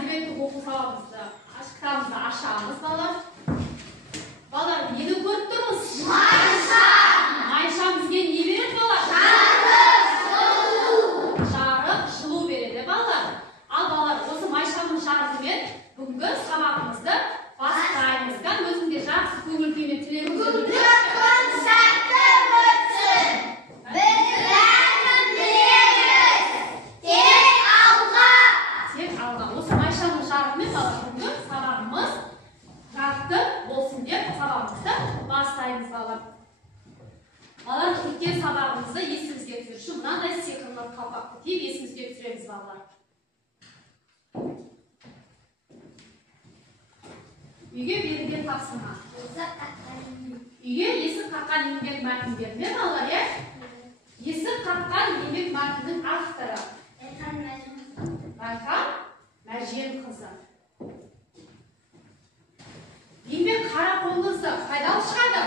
әдебиеттік оқу сабағымызды кітабымызды ашамыз, балалар. Балалар, нені көріп тұрмыз? Майша! Майша бізге не береді, балалар? Жарық, жылу береді, балалар. Ал балалар, осы майшаның жарығымен бүгінгі сабағымызды бастаймыз. Өзіңде жақсы көңіл күймен тілегім сәтті өтсін. Бәрін тілейміз. Тек алға. Тек алға. Осы майшаның жарығымен балалар бүгінгі сабағымыз жарықты болсын деп сабағымызды бастаймыз, балалар. Балалар, өткен сабағымызды есімізге түсіру үшін мынандай сиқырлы қалпақты киіп есімізге түсіреміз, балалар. Үйге берілген тапсырма. Үйге есік қаққан еңбек мәтін берді, балалар, е? Есік қаққан еңбек мәтіннің авторы Райхан Мәженқызы. Еңбек қара қоңызы қайдан шығады?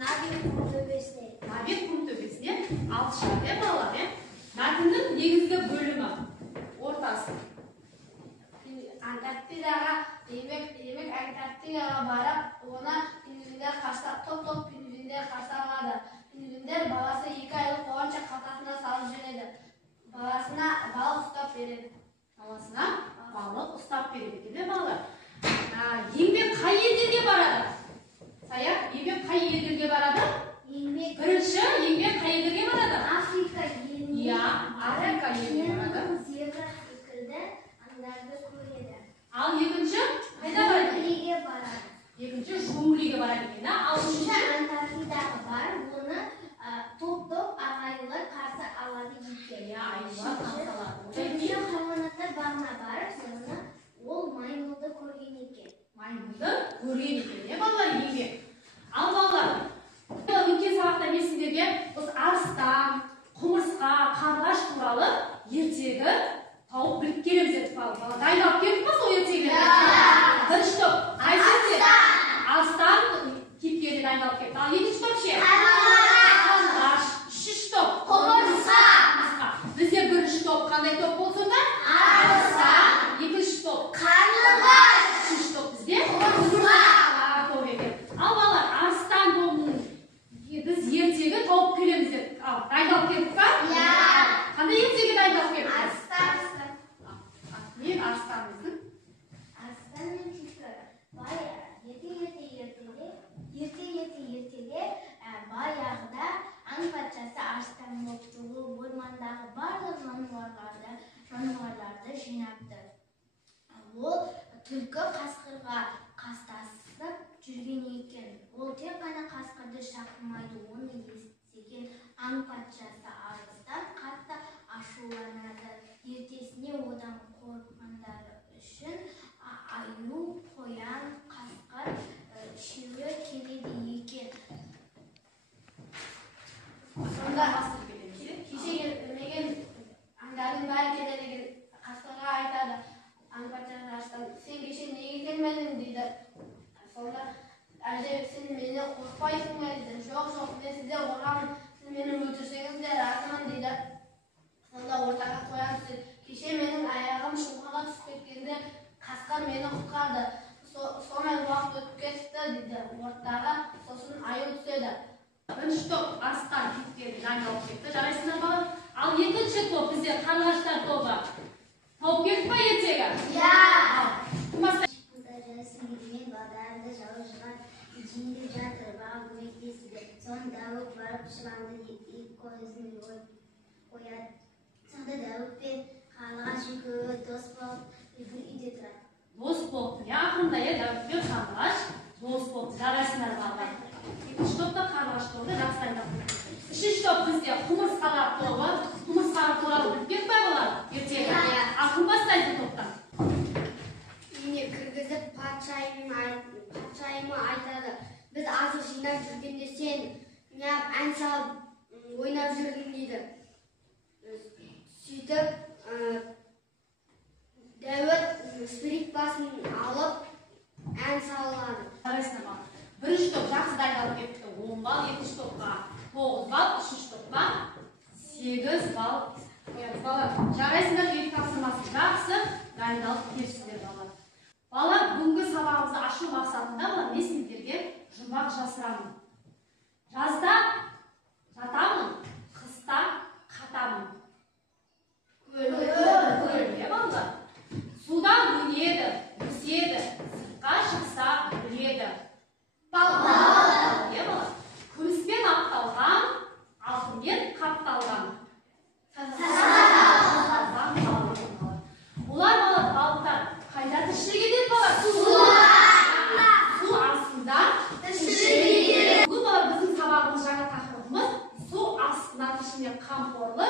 Набек Құмтөбесінен. Набек Құмтөбесінен алып шығады, балалар, е? Мәтіннің негізгі бөлімі ортасы. Антарктидаға демек Антарктидаға барып, оны пингвиндер топ пингвиндер қарсы алады. Пингвиндер баласы 2 айлық болғанша қалтасына салып жүреді. Баласына балық ұстап береді. Баласына балық ұстап береді, екен, балалар. Еңбек қай елдерге барады? Саят, еңбек қай елдерге барады? Бірінші еңбек қай елдерге барады? Африка еліне. Иә, Африка еліне барады. Зебра секілді аңдарды көреді. Ал екінші қайда барады? Джунглиге барады. Екінші джунглиге барады екен, ал үшінші Антарктидаға барып, оны топ ағайындар қарсы алады екен. Иә, ағайындар қарсы алады. Үшінші хайуанаттар бағына барып, соны ол маймылды көрген екен. Маймылды көрген екен, не балалар, еңбек. Ал балалар, өткен сабақта мен сіздерге осы арыстан, құмырсқа, қарлығаш туралы ертегі тауып біліп келеміз дедік, балалар. Дайындалып келдік па сол ертегіні? Бірінші топ, арыстан кейіпкері дайындалып келді. Ал екінші топ ше? Қарлығаш. Үшінші топ? Құмырсқа. Бізде бірінші топ қандай топ болды сонда? Арыстан. Екінші топ? Қарлығаш. Үшінші топ бізде? Құмырсқа. Ал балалар, арыстан тобының біз ертегі тауып келеміз дедік. Дайындалып келдік па? Иә. Қандай ертегі дайындалып келдік? Арыстан. Мен арыстанымыздың? Арыстан мен түлкі. Ерте баяғыда аң патшасы арыстан болып туылып, ормандағы барлық жануарларды жинапты. Ол түлкі қасқырға қастасып жүрген екен. Ол тек қана қасқырды шақырмайды, оны естіген аң патшасы арыстан қатты ашуланады. Ертесіне одан қорыққандары үшін аю, қоян, қасқыр үшеуі келеді екен. Сонда кеше келмеген аңдардың бәрі келеді деген қасқырға айтады. Аң патшасы арыстан, сен кеше неге келмедің дейді. Сонда әлде сен мені қорықпайсың ба дейді. Жоқ, мен сізде қорқамын, сіз мені өлтірсеңіз де разымын дейді. Сонда ортаға қоян түседі. Кеше менің аяғым шұңқырға түсіп кеткенде қасқыр мені құтқарды. Сонымен уақыт өтіп кетті дейді ортаға, сосын аю түседі. Бірінші топ арыстан кейіпкері дайындалып кетті, жарайсыңдар балалар. Ал екінші топ бізде қарлығаштар тобы. Тауып келдік па ертегі? Иә. Мен балдарымды жауызға жеңдеп жатыр, маған көмектесті. Соң Дәуіт барып шыбанды екі көзін қояды. Сонда Дәуіт пен қарлығаш екеуі дос болып бір үйде тұрады. Дос болды. Ақырында Дәуіт пен қарлығаш дос болды. Жарайсыңдар балалар. Екінші топта қарлығаш тобы жақсы дайындалып кетті. Үшінші топ бізде құмырсқалар тобы. Құмырсқалар туралы біліп па балалар? Ертегі. Ал кім бастайды топтан? Үйіне кіргізіп патшайымы айтады. Біз азық жинап жүргенде сен неғып ән салып ойнап жүрдің дейді. Сөйтіп Дәуіт скрипкасын алып ән салады. Жарайсыңдар балалар. Бірінші топ жақсы дайындалып кетті. 10 балл, екінші топқа 9 балл, үшінші топқа 8 балл қоямыз балалар. Жарайсыңдар, ертегі тапсырмасы жақсы дайындалып келіпсіздер балалар. Балалар, бүгінгі сабағымызды ашу мақсатында мен сіздерге жұмбақ жасырамын. Жазда жатамын, қыста қатамын. Көл, балалар. Судан өнеді, өседі, сыртқа шықса біледі. Балалар. Күміспен апталған, алтынмен қапталған. Олар балықтар қайда тіршілік етеді балалар? Су астында тіршілік етеді. Бүгін біздің сабағымыз жаңа тақырыбымыз су астында тіршілік қамқорлы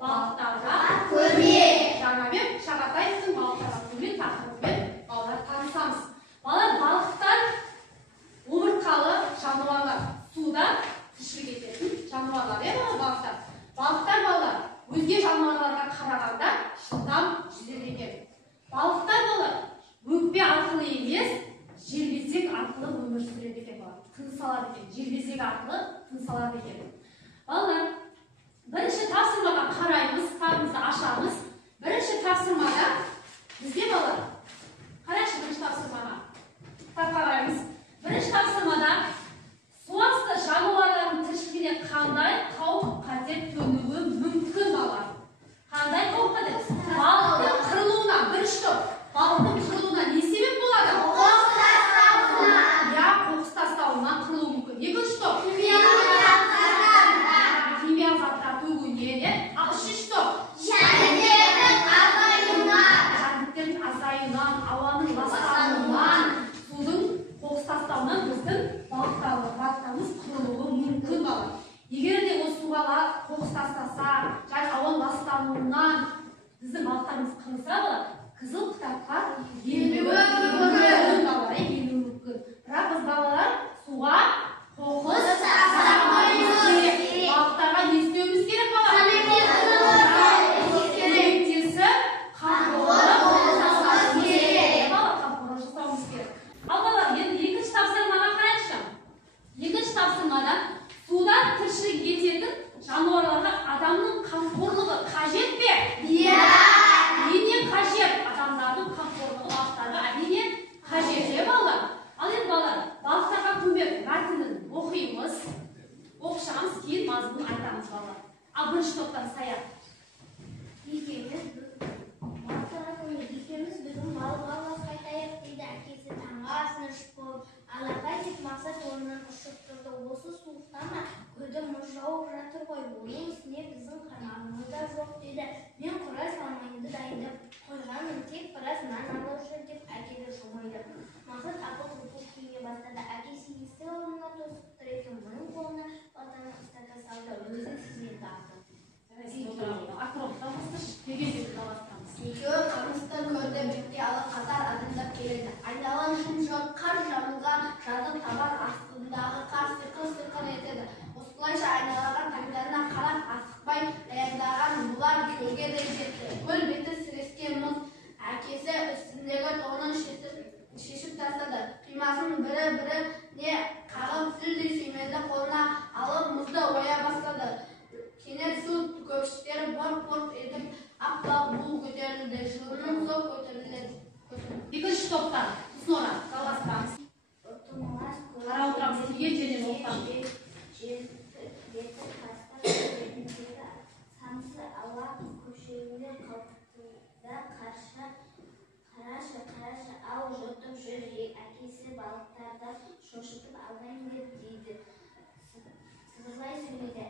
балықтарға көмек. Жаңамен Шағатаевтың балықтарға көмек тақырыбымен балалар танысамыз. Балықтар омыртқалы жануарлар, суда тіршілік ететін жануарлар, балықтар. Балықтар балалар өзге жануарларға қарағанда жылдам жүзеді екен. Балықтар өкпе арқылы емес, желбезек арқылы өмір сүреді екен. Тыныс алады екен, желбезек арқылы тыныс алады екен. Балалар, бірінші тапсырмаға қараймыз, кітабымызды ашамыз. Бірінші тапсырмада бізде балалар, қарайшы бірінші тапсырмаға. Кітапқа қараймыз. Бірінші тапсырмада су асты жануарлардың тіршілігіне қандай қауіп-қатер төнуі мүмкін балалар? Қандай қауіп-қатер? Балықтың қырылуына, бірінші топ. Балықтың қырылуына не себеп болады? Қоқыс тастауына. Қоқыс тастауынан қырылуы мүмкін. Екінші топ. Химиялық заттар төгуінен. Үшінші топ. Жәндіктердің азаюынан. Жәндіктердің азаюынан, ауаның ластануынан, судың қоқыс тастауынан біздің балықтарымыз қырылуы мүмкін балалар. Егер де осы суға қоқыс тастаса, және ауа ластануынан біздің балықтарымыз қырылса, қызыл кітапқа енуі мүмкін. Бірақ біз балалар суға қоқыс тастамауымыз керек. Балықтарға не істеуіміз керек балалар? Көмектесіп, қамқорлық жасауымыз керек. Қамқорлық жасауымыз керек. Ал балалар, енді екінші тапсырмаға қарайықшы. Екінші тапсырмада суда тіршілік ететін жануарларға адамның қамқорлығы қажет пе? Иә. Әрине қажет. Адамдардың қамқорлығы балықтарға әрине қажет, балалар. Ал енді балалар, балықтарға көмек мәтінін оқимыз, оқышамыз, кейін мазмұнын айтамыз балалар. Ал бірінші топтан Саят. Екеуміз бүгін балық аулап қайтайық дейді. Әкесі таңғы асын ішіп болып, алақай деп мақсат орнынан ұшып тұрды. Осы суықта ма көді мұз жауып жатыр ғой, оның үстіне біздің қармағымыз да жоқ деді. Мен қурай салмайымды дайындап қойғанмын, тек біраз нан алып жүр деп әкелі жумайды. Мақсат апыл-ғұпыл киіне бастады. Әкесі есік алдына тосып тұр екен, мұның қолына балтаны ұстата салды. Өзі тізені тартты. Екеуі қамысты көрді, бетке алып қатар адымдап келеді. Айналған жұмжақ қар жамылған жазық табан астындағы қар сиқыр-сиқыр етеді. Осылайша айналған таңдарына қарап асықпай даярлаған бұлар көлге де жетті. Көл беті сірескен мұз. Әкесі үстіндегі тонын шешіп тастады. Қимасын бірі-біріне қағып зілдей сүймелді қолына алып мұзды оя бастады. Кенет су көпшіктері борт-борт етіп аппақ бул көтерілді. Жылының сол көтерілді. Екінші топтан Снора жалғастырамыз. Қарап отырамыз, келген жерден оқытамыз. Беті тастар бетіндегі самсы ауа көшеуіне қалыптыда қарашы, ау жұтып жүр. Әкесі балықтарды шошытып алайын деп дейді. Сыбырлай сөйледі.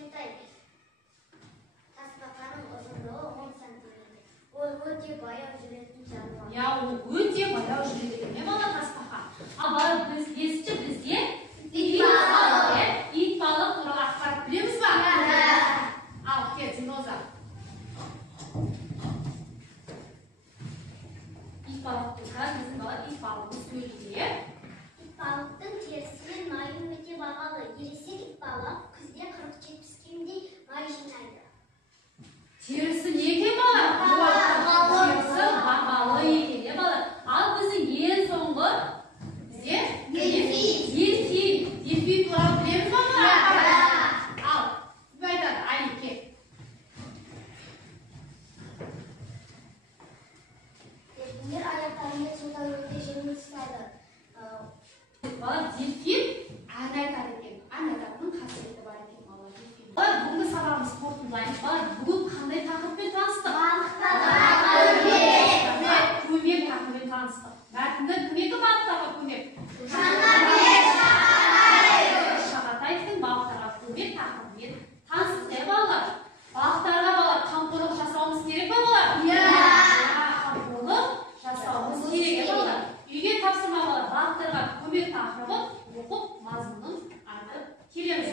кішкентай тасбақаның ұзындығы 10 сантиметр. Ол өте баяу жүретін жануар. Я ол өте баяу жүреді екен, не бала тасбақа? Ал бала бізде ит балық туралы ақпарат білеміз ба? Ал кел, Диноза. Ит балық туралы біздің бала ит балығымыз сөйлейді. Итбалықтың терісі мен майы өте бағалы. Ересек итбалық күзде 40-70 кемдей май жинайды. Терісі не екен бала? Терісі бағалы екен, не бала? Ал біздің ең соңғы бізде дельфин туралы білеміз ба бала? Ал, кім айтады? Али, кел. Дельфиндер аяқтарымен суда өте жеңіл ұстайды. Бала дельфин ән айтады екен. Ән айтатынның қасиеті бар екен бала дельфин. Бала бүгінгі сабағымыз қорытындылаймыз. Бала бүгін қандай тақырыппен таныстық? Көмек тақырыбымен таныстық. Мәтіннің кім еді балықтарға көмек? Шағатаевтың балықтарға көмек тақырыбымен таныстық, не балалар? Балықтарға бала қамқорлық жасауымыз керек пе балалар? Қамқорлық жасауымыз керек, балалар. Үйге тапсырма балалар, балықтарға көмек тақырыбын оқып, мазмұнын айтып келеміз.